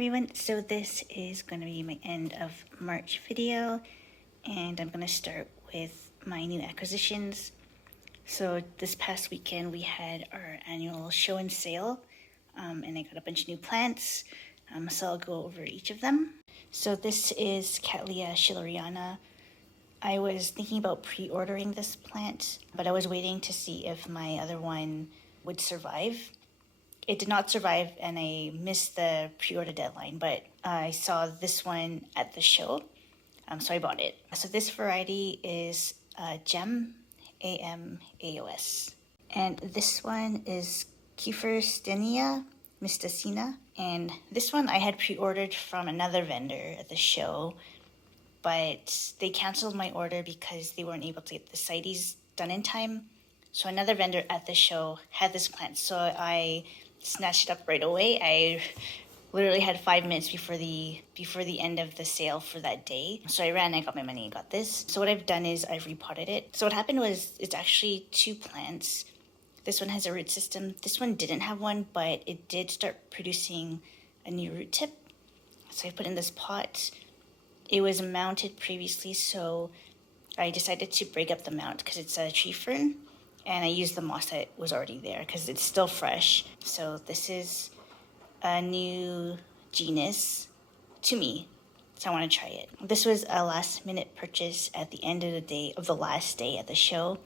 everyone, so this is going to be my end of March video, and I'm going to start with my new acquisitions. So this past weekend we had our annual show and sale, and I got a bunch of new plants, so I'll go over each of them. So this is Cattleya schilleriana. I was thinking about pre-ordering this plant, but I was waiting to see if my other one would survive. It did not survive, and I missed the pre-order deadline, but I saw this one at the show, so I bought it. So this variety is JEM AM AOS. And this one is Kefersteinia mystacina. And this one I had pre-ordered from another vendor at the show, but they canceled my order because they weren't able to get the CITES done in time. So another vendor at the show had this plant, so I snatched it up right away. I literally had 5 minutes before the end of the sale for that day. So I ran, I got my money, and got this. So what I've done is I've repotted it. So what happened was it's actually two plants. This one has a root system. This one didn't have one, but it did start producing a new root tip. So I put in this pot. It was mounted previously, so I decided to break up the mount because it's a tree fern. And I used the moss that was already there because it's still fresh. So this is a new genus to me, so I want to try it. This was a last minute purchase at the end of the day, of the last day at the show.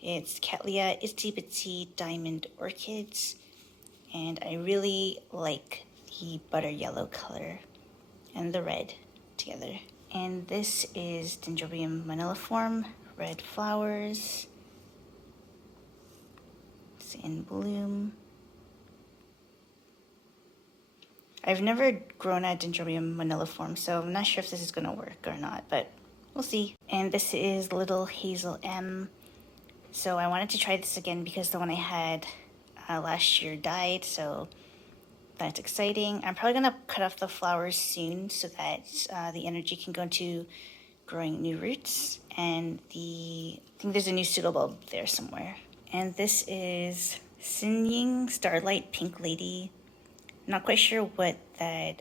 It's Cattleya Itsy Bitsy Diamond Orchids, and I really like the butter yellow color and the red together. And this is Dendrobium moniliforme, red flowers. In bloom. I've never grown a Dendrobium moniliforme, so I'm not sure if this is going to work or not, but we'll see. And this is little Hazel M. So I wanted to try this again because the one I had last year died, so that's exciting. I'm probably going to cut off the flowers soon so that the energy can go into growing new roots. And I think there's a new pseudobulb there somewhere. And this is Hsinying Starlight Pink Lady. Not quite sure what that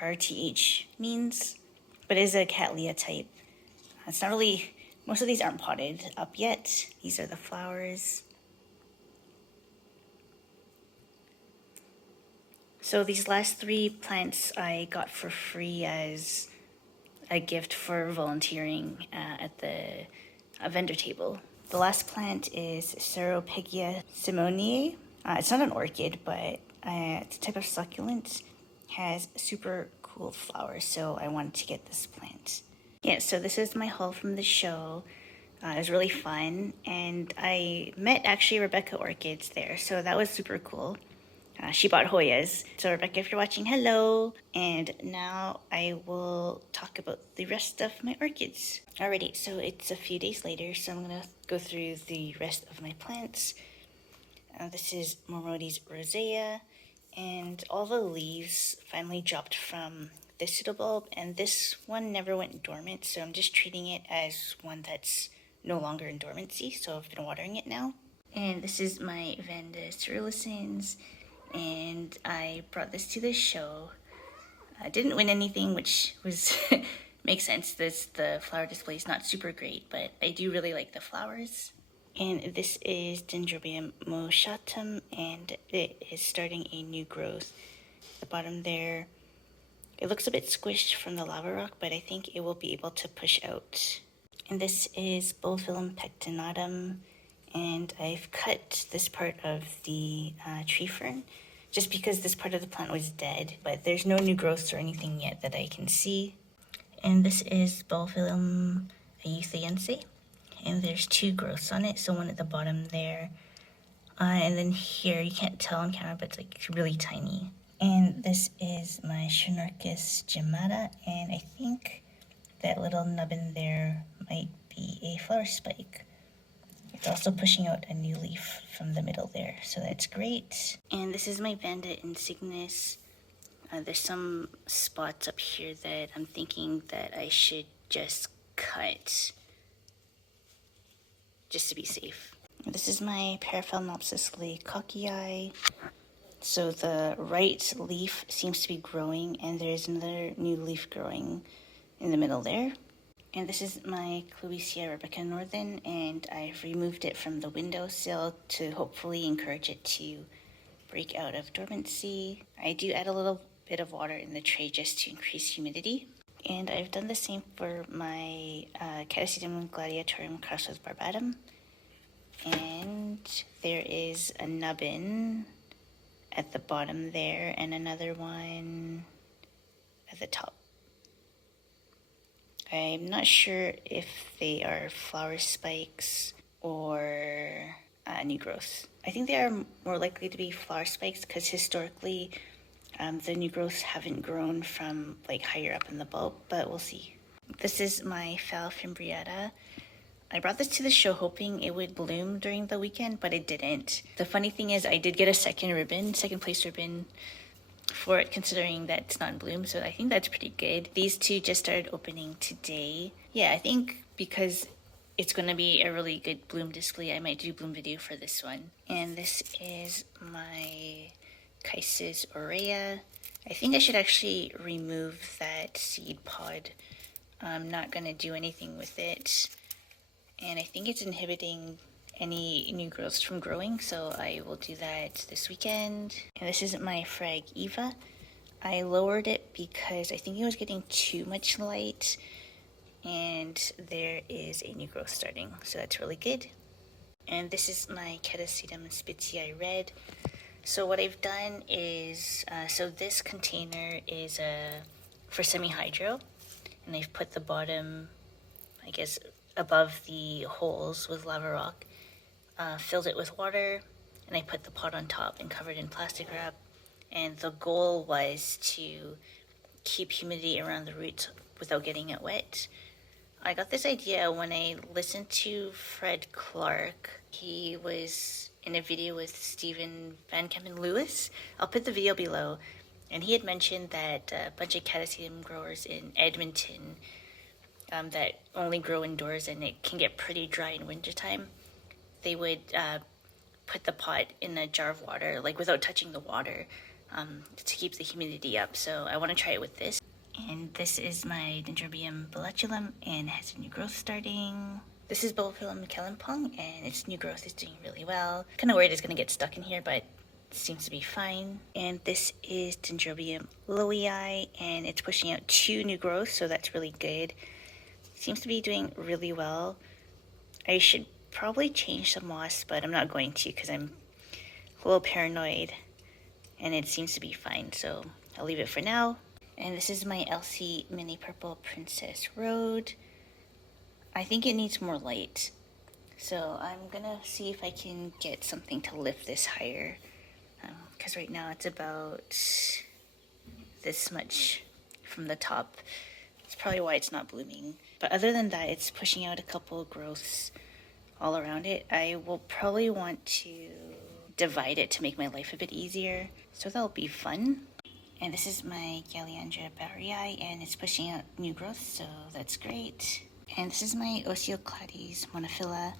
RTH means, but it is a Cattleya type. It's not really, most of these aren't potted up yet. These are the flowers. So these last three plants I got for free as a gift for volunteering at the vendor table. The last plant is Ceropedia simoneae. It's not an orchid, but it's a type of succulent. Has super cool flowers, so I wanted to get this plant. Yeah, so this is my haul from the show. It was really fun, and I met actually Rebecca Orchids there, so that was super cool. She bought Hoyas. So Rebecca, if you're watching, hello. And now I will talk about the rest of my orchids. Alrighty, so it's a few days later, so I'm gonna go through the rest of my plants. This is Mormodes rosea, and all the leaves finally dropped from this pseudobulb, and this one never went dormant, so I'm just treating it as one that's no longer in dormancy, so I've been watering it now. And this is my Vanda coerulescens, and I brought this to the show. I didn't win anything, which was makes sense. The flower display is not super great, but I do really like the flowers. And this is Dendrobium moschatum, and it is starting a new growth. The bottom there, it looks a bit squished from the lava rock, but I think it will be able to push out. And this is Bulbophyllum pectinatum, and I've cut this part of the tree fern just because this part of the plant was dead, but there's no new growths or anything yet that I can see. And this is Bulbophyllum ayuthayense, and there's two growths on it, so one at the bottom there, and then here, you can't tell on camera, but it's like really tiny. And this is my Schoenorchis gemmata, and I think that little nubbin there might be a flower spike. It's also pushing out a new leaf from the middle there, so that's great. And this is my Vanda insignis. There's some spots up here that I'm thinking that I should just cut, just to be safe. This is my Paraphalaenopsis laycockii. So the right leaf seems to be growing, and there's another new leaf growing in the middle there. And this is my Cloecia arabica northern, and I've removed it from the windowsill to hopefully encourage it to break out of dormancy. I do add a little bit of water in the tray just to increase humidity. And I've done the same for my Cattleya gladiatorum crossed with barbatum. And there is a nubbin at the bottom there and another one at the top. I'm not sure if they are flower spikes or new growths. I think they are more likely to be flower spikes because historically the new growths haven't grown from like higher up in the bulb, but we'll see. This is my Phallofimbriata. I brought this to the show hoping it would bloom during the weekend, but it didn't. The funny thing is I did get a second place ribbon for it, considering that it's not in bloom, so I think that's pretty good. These two just started opening today. Yeah, I think because it's going to be a really good bloom display, I might do bloom video for this one. And this is my Chysis aurea. I think I should actually remove that seed pod. I'm not going to do anything with it, and I think it's inhibiting any new growths from growing, so I will do that this weekend. And this isn't my Frag Eva. I lowered it because I think it was getting too much light, and there is a new growth starting, so that's really good. And this is my Catasetum Spitzii red. So what I've done is, so this container is for semi-hydro, and I've put the bottom, I guess, above the holes with lava rock, filled it with water, and I put the pot on top and covered in plastic wrap. And the goal was to keep humidity around the roots without getting it wet. I got this idea when I listened to Fred Clark. He was in a video with Stephen Van Kempen Lewis. I'll put the video below. And he had mentioned that a bunch of Catasetum growers in Edmonton that only grow indoors and it can get pretty dry in wintertime, they would put the pot in a jar of water, like without touching the water, to keep the humidity up. So I want to try it with this. And this is my Dendrobium Bulbophyllum, and it has a new growth starting. This is Bulbophyllum Kalimpong, and its new growth is doing really well. Kind of worried it's going to get stuck in here, but it seems to be fine. And this is Dendrobium lowii, and it's pushing out 2 new growths, so that's really good. It seems to be doing really well. I should probably change the moss, but I'm not going to because I'm a little paranoid, and it seems to be fine, so I'll leave it for now. And this is my Elsie Mini Purple Princess Road. I think it needs more light, so I'm gonna see if I can get something to lift this higher, because right now it's about this much from the top. It's probably why it's not blooming. But other than that, it's pushing out a couple growths all around it. I will probably want to divide it to make my life a bit easier, so that'll be fun. And this is my Galliandra barrii, and it's pushing out new growth, so that's great. And this is my Oceoclades monophylla.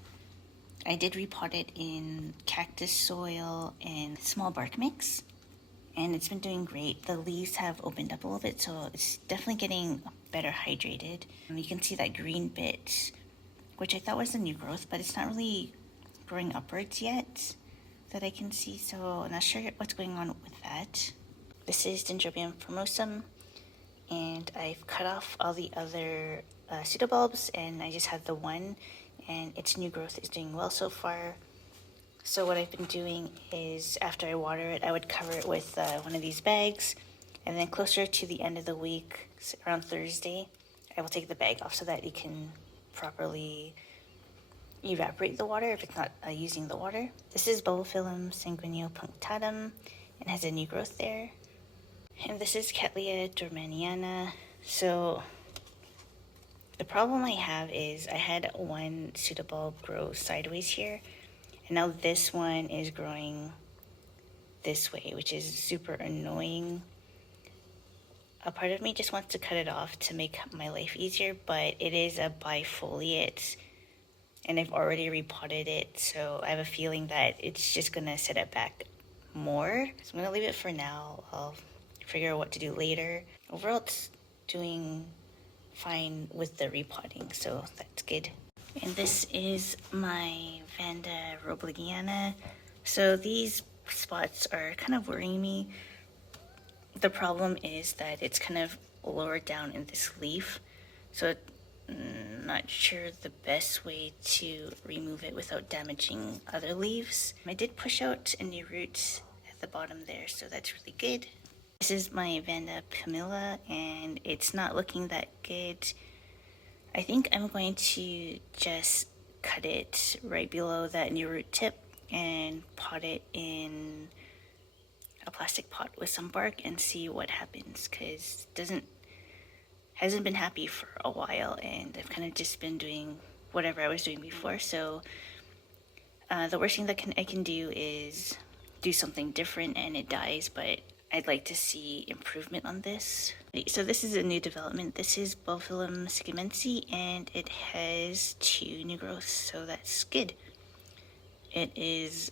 I did repot it in cactus soil and small bark mix, and it's been doing great. The leaves have opened up a little bit, so it's definitely getting better hydrated. And you can see that green bit, which I thought was a new growth, but it's not really growing upwards yet that I can see, so I'm not sure what's going on with that. This is Dendrobium formosum, and I've cut off all the other pseudobulbs, and I just have the one, and its new growth is doing well so far. So what I've been doing is, after I water it, I would cover it with one of these bags, and then closer to the end of the week, around Thursday, I will take the bag off so that it can properly evaporate the water if it's not using the water. This is Bulbophyllum sanguineo punctatum, and has a new growth there. And this is Cattleya dormaniana. So the problem I have is I had one pseudobulb grow sideways here, and now this one is growing this way, which is super annoying. A part of me just wants to cut it off to make my life easier, but it is a bifoliate, and I've already repotted it, so I have a feeling that it's just gonna set it back more. So I'm gonna leave it for now. I'll figure out what to do later. Overall, it's doing fine with the repotting, so that's good. And this is my Vanda roblegiana. So these spots are kind of worrying me. The problem is that it's kind of lower down in this leaf, so I'm not sure the best way to remove it without damaging other leaves. I did push out a new root at the bottom there, so that's really good. This is my Vanda pumila, and it's not looking that good. I think I'm going to just cut it right below that new root tip and pot it in a plastic pot with some bark and see what happens, because it hasn't been happy for a while, and I've kind of just been doing whatever I was doing before. So the worst thing that I can do is do something different and it dies, but I'd like to see improvement on this. So this is a new development. This is Bulbophyllum Kalimpong, and it has 2 new growths, so that's good. It is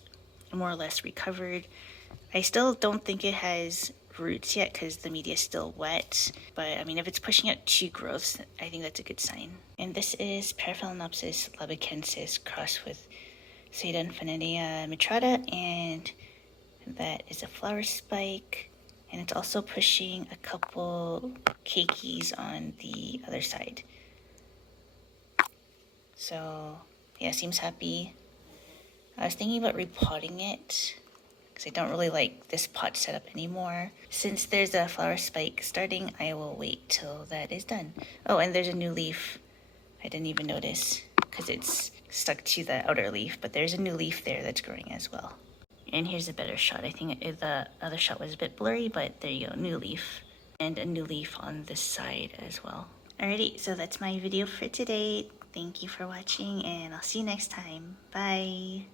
more or less recovered. I still don't think it has roots yet because the media is still wet, but I mean, if it's pushing out 2 growths, I think that's a good sign. And this is Paraphalaenopsis labicensis crossed with Pseudoinfinidia mitrata, and that is a flower spike, and it's also pushing a couple keikis on the other side. So yeah, seems happy. I was thinking about repotting it because I don't really like this pot setup anymore. Since there's a flower spike starting, I will wait till that is done. Oh, and there's a new leaf. I didn't even notice because it's stuck to the outer leaf, but there's a new leaf there that's growing as well. And here's a better shot. I think the other shot was a bit blurry, but there you go, new leaf. And a new leaf on this side as well. Alrighty, so that's my video for today. Thank you for watching, and I'll see you next time. Bye!